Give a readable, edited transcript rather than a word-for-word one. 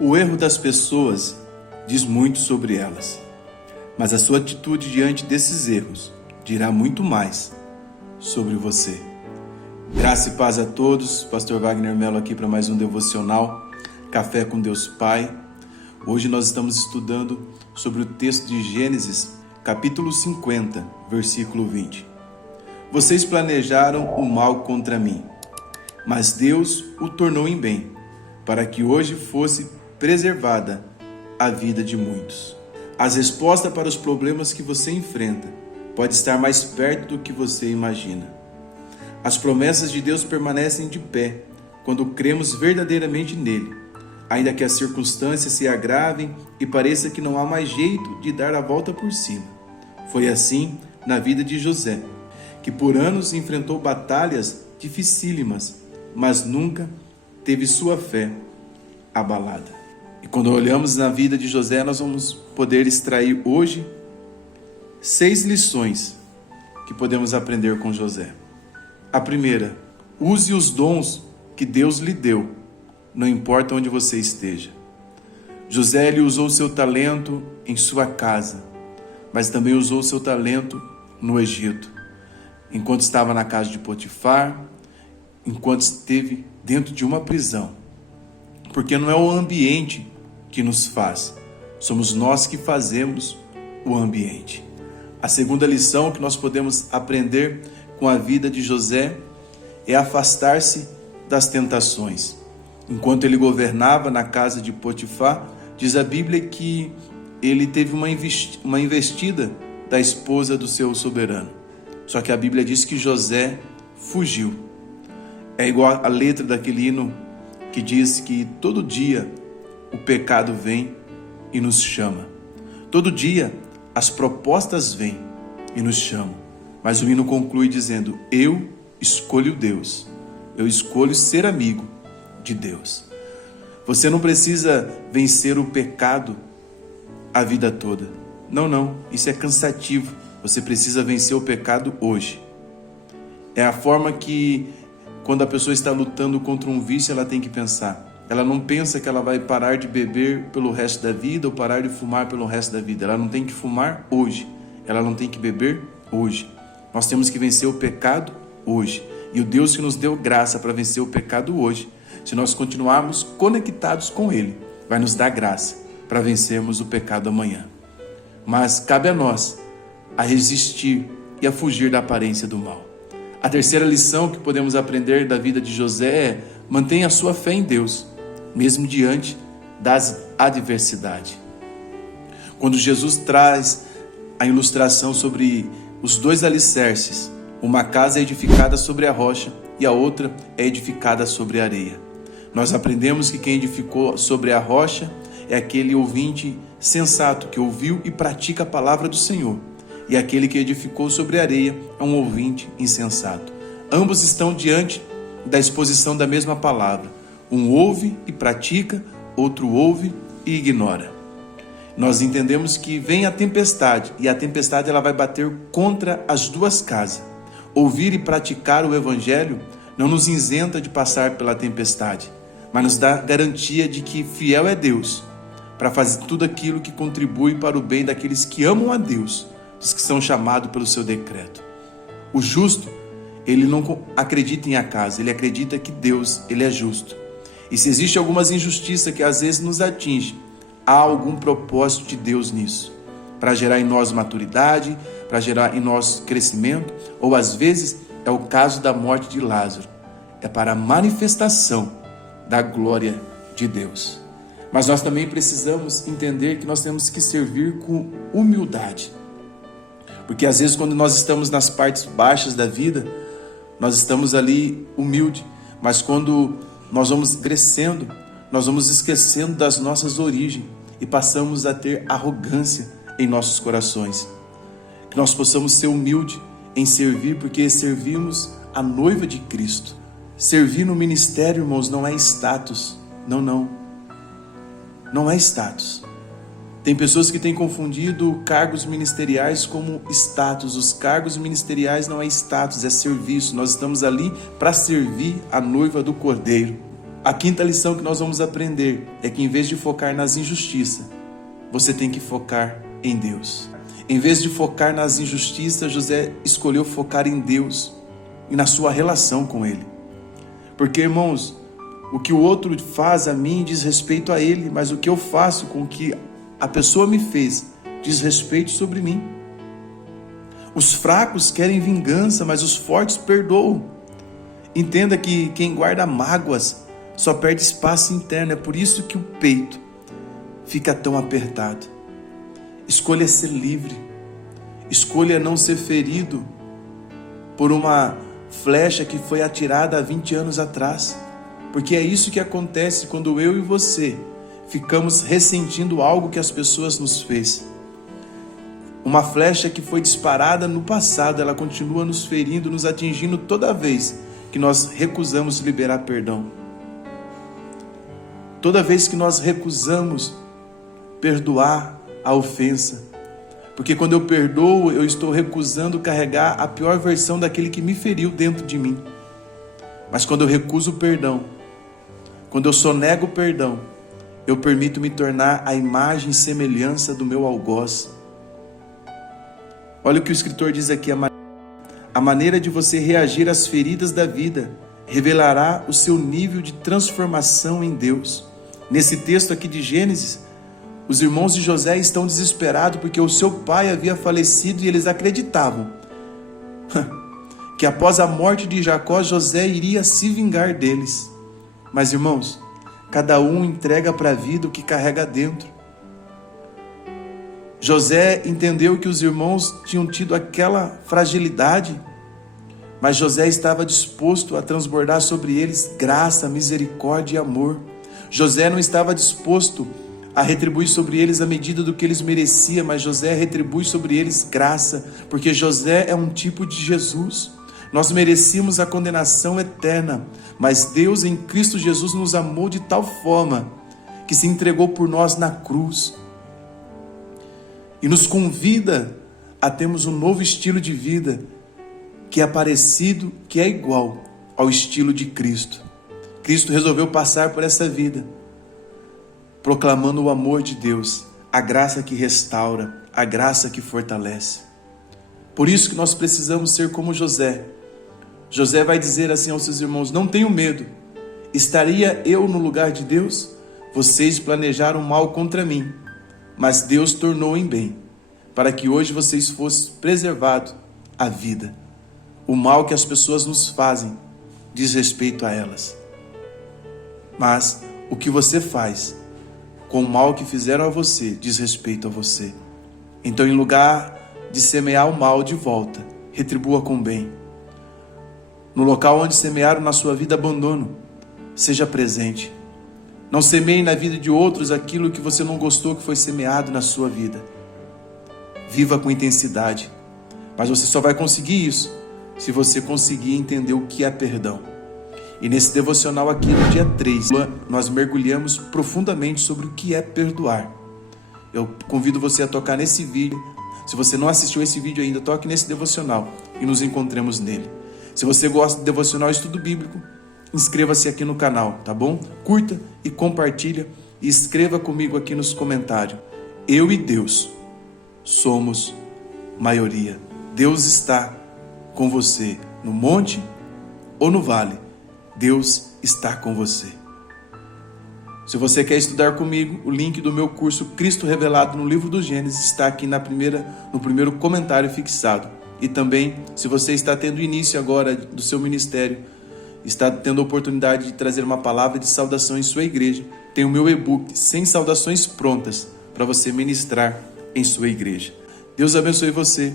O erro das pessoas diz muito sobre elas, mas a sua atitude diante desses erros dirá muito mais sobre você. Graça e paz a todos, Pastor Wagner Mello aqui para mais um devocional, Café com Deus Pai. Hoje nós estamos estudando sobre o texto de Gênesis, capítulo 50, versículo 20. Vocês planejaram o mal contra mim, mas Deus o tornou em bem, para que hoje fosse preservada a vida de muitos. As respostas para os problemas que você enfrenta podem estar mais perto do que você imagina. As promessas de Deus permanecem de pé quando cremos verdadeiramente nele, ainda que as circunstâncias se agravem e pareça que não há mais jeito de dar a volta por cima. Foi assim na vida de José, que por anos enfrentou batalhas dificílimas, mas nunca teve sua fé abalada. E quando olhamos na vida de José, nós vamos poder extrair hoje 6 lições que podemos aprender com José. A primeira, use os dons que Deus lhe deu, não importa onde você esteja. José ele usou seu talento em sua casa, mas também usou seu talento no Egito, enquanto estava na casa de Potifar, enquanto esteve dentro de uma prisão. Porque não é o ambiente que nos faz, somos nós que fazemos o ambiente. A segunda lição que nós podemos aprender com a vida de José é afastar-se das tentações. Enquanto ele governava na casa de Potifar, diz a Bíblia que ele teve uma investida da esposa do seu soberano. Só que a Bíblia diz que José fugiu. É igual a letra daquele hino que diz que todo dia o pecado vem e nos chama. Todo dia as propostas vêm e nos chamam. Mas o hino conclui dizendo: eu escolho Deus. Eu escolho ser amigo de Deus. Você não precisa vencer o pecado a vida toda. Não, isso é cansativo. Você precisa vencer o pecado hoje. É a forma que, quando a pessoa está lutando contra um vício, ela tem que pensar. Ela não pensa que ela vai parar de beber pelo resto da vida ou parar de fumar pelo resto da vida. Ela não tem que fumar hoje. Ela não tem que beber hoje. Nós temos que vencer o pecado hoje. E o Deus que nos deu graça para vencer o pecado hoje, se nós continuarmos conectados com Ele, vai nos dar graça para vencermos o pecado amanhã. Mas cabe a nós a resistir e a fugir da aparência do mal. A terceira lição que podemos aprender da vida de José é: mantenha a sua fé em Deus, mesmo diante das adversidades. Quando Jesus traz a ilustração sobre os 2 alicerces, uma casa é edificada sobre a rocha e a outra é edificada sobre a areia. Nós aprendemos que quem edificou sobre a rocha é aquele ouvinte sensato que ouviu e pratica a palavra do Senhor. E aquele que edificou sobre a areia é um ouvinte insensato. Ambos estão diante da exposição da mesma palavra. Um ouve e pratica, outro ouve e ignora. Nós entendemos que vem a tempestade, e a tempestade ela vai bater contra as 2 casas. Ouvir e praticar o evangelho não nos isenta de passar pela tempestade, mas nos dá garantia de que fiel é Deus para fazer tudo aquilo que contribui para o bem daqueles que amam a Deus, dos que são chamados pelo seu decreto. O justo, ele não acredita em acaso, ele acredita que Deus, ele é justo. E se existe algumas injustiças que às vezes nos atingem, há algum propósito de Deus nisso, para gerar em nós maturidade, para gerar em nós crescimento, ou às vezes é o caso da morte de Lázaro, é para a manifestação da glória de Deus. Mas nós também precisamos entender que nós temos que servir com humildade, porque às vezes quando nós estamos nas partes baixas da vida, nós estamos ali humilde, mas quando nós vamos crescendo, nós vamos esquecendo das nossas origens e passamos a ter arrogância em nossos corações. Que nós possamos ser humildes em servir, porque servimos a noiva de Cristo. Servir no ministério, irmãos, não é status. Não é status. Tem pessoas que têm confundido cargos ministeriais como status. Os cargos ministeriais não é status, é serviço. Nós estamos ali para servir a noiva do Cordeiro. A quinta lição que nós vamos aprender é que em vez de focar nas injustiças, você tem que focar em Deus. Em vez de focar nas injustiças, José escolheu focar em Deus e na sua relação com Ele. Porque, irmãos, o que o outro faz a mim diz respeito a ele, mas o que eu faço com o que a pessoa me fez diz respeito sobre mim. Os fracos querem vingança, mas os fortes perdoam. Entenda que quem guarda mágoas só perde espaço interno. É por isso que o peito fica tão apertado. Escolha ser livre. Escolha não ser ferido por uma flecha que foi atirada há 20 anos atrás. Porque é isso que acontece quando eu e você ficamos ressentindo algo que as pessoas nos fez. Uma flecha que foi disparada no passado, ela continua nos ferindo, nos atingindo toda vez que nós recusamos liberar perdão. Toda vez que nós recusamos perdoar a ofensa. Porque quando eu perdoo, eu estou recusando carregar a pior versão daquele que me feriu dentro de mim. Mas quando eu recuso o perdão, quando eu sonego o perdão, eu permito me tornar a imagem e semelhança do meu algoz. Olha o que o escritor diz aqui: a maneira de você reagir às feridas da vida revelará o seu nível de transformação em Deus. Nesse texto aqui de Gênesis, os irmãos de José estão desesperados porque o seu pai havia falecido e eles acreditavam que após a morte de Jacó, José iria se vingar deles. Mas, irmãos, cada um entrega para a vida o que carrega dentro. José entendeu que os irmãos tinham tido aquela fragilidade, mas José estava disposto a transbordar sobre eles graça, misericórdia e amor. José não estava disposto a retribuir sobre eles a medida do que eles mereciam, mas José retribui sobre eles graça, porque José é um tipo de Jesus. Nós merecíamos a condenação eterna, mas Deus em Cristo Jesus nos amou de tal forma que se entregou por nós na cruz e nos convida a termos um novo estilo de vida que é parecido, que é igual ao estilo de Cristo. Cristo resolveu passar por essa vida proclamando o amor de Deus, a graça que restaura, a graça que fortalece. Por isso que nós precisamos ser como José. José vai dizer assim aos seus irmãos: não tenham medo, estaria eu no lugar de Deus? Vocês planejaram mal contra mim, mas Deus tornou em bem, para que hoje vocês fossem preservados a vida. O mal que as pessoas nos fazem diz respeito a elas, mas o que você faz com o mal que fizeram a você diz respeito a você. Então, em lugar de semear o mal de volta, retribua com bem. No local onde semearam na sua vida abandono, seja presente. Não semeie na vida de outros aquilo que você não gostou que foi semeado na sua vida. Viva com intensidade. Mas você só vai conseguir isso se você conseguir entender o que é perdão. E nesse devocional aqui no dia 3, nós mergulhamos profundamente sobre o que é perdoar. Eu convido você a tocar nesse vídeo. Se você não assistiu esse vídeo ainda, toque nesse devocional e nos encontremos nele. Se você gosta de devocional e estudo bíblico, inscreva-se aqui no canal, tá bom? Curta e compartilha e escreva comigo aqui nos comentários. Eu e Deus somos maioria. Deus está com você no monte ou no vale. Deus está com você. Se você quer estudar comigo, o link do meu curso Cristo Revelado no livro do Gênesis está aqui no primeiro comentário fixado. E também, se você está tendo início agora do seu ministério, está tendo a oportunidade de trazer uma palavra de saudação em sua igreja, tem o meu e-book 100 saudações prontas para você ministrar em sua igreja. Deus abençoe você.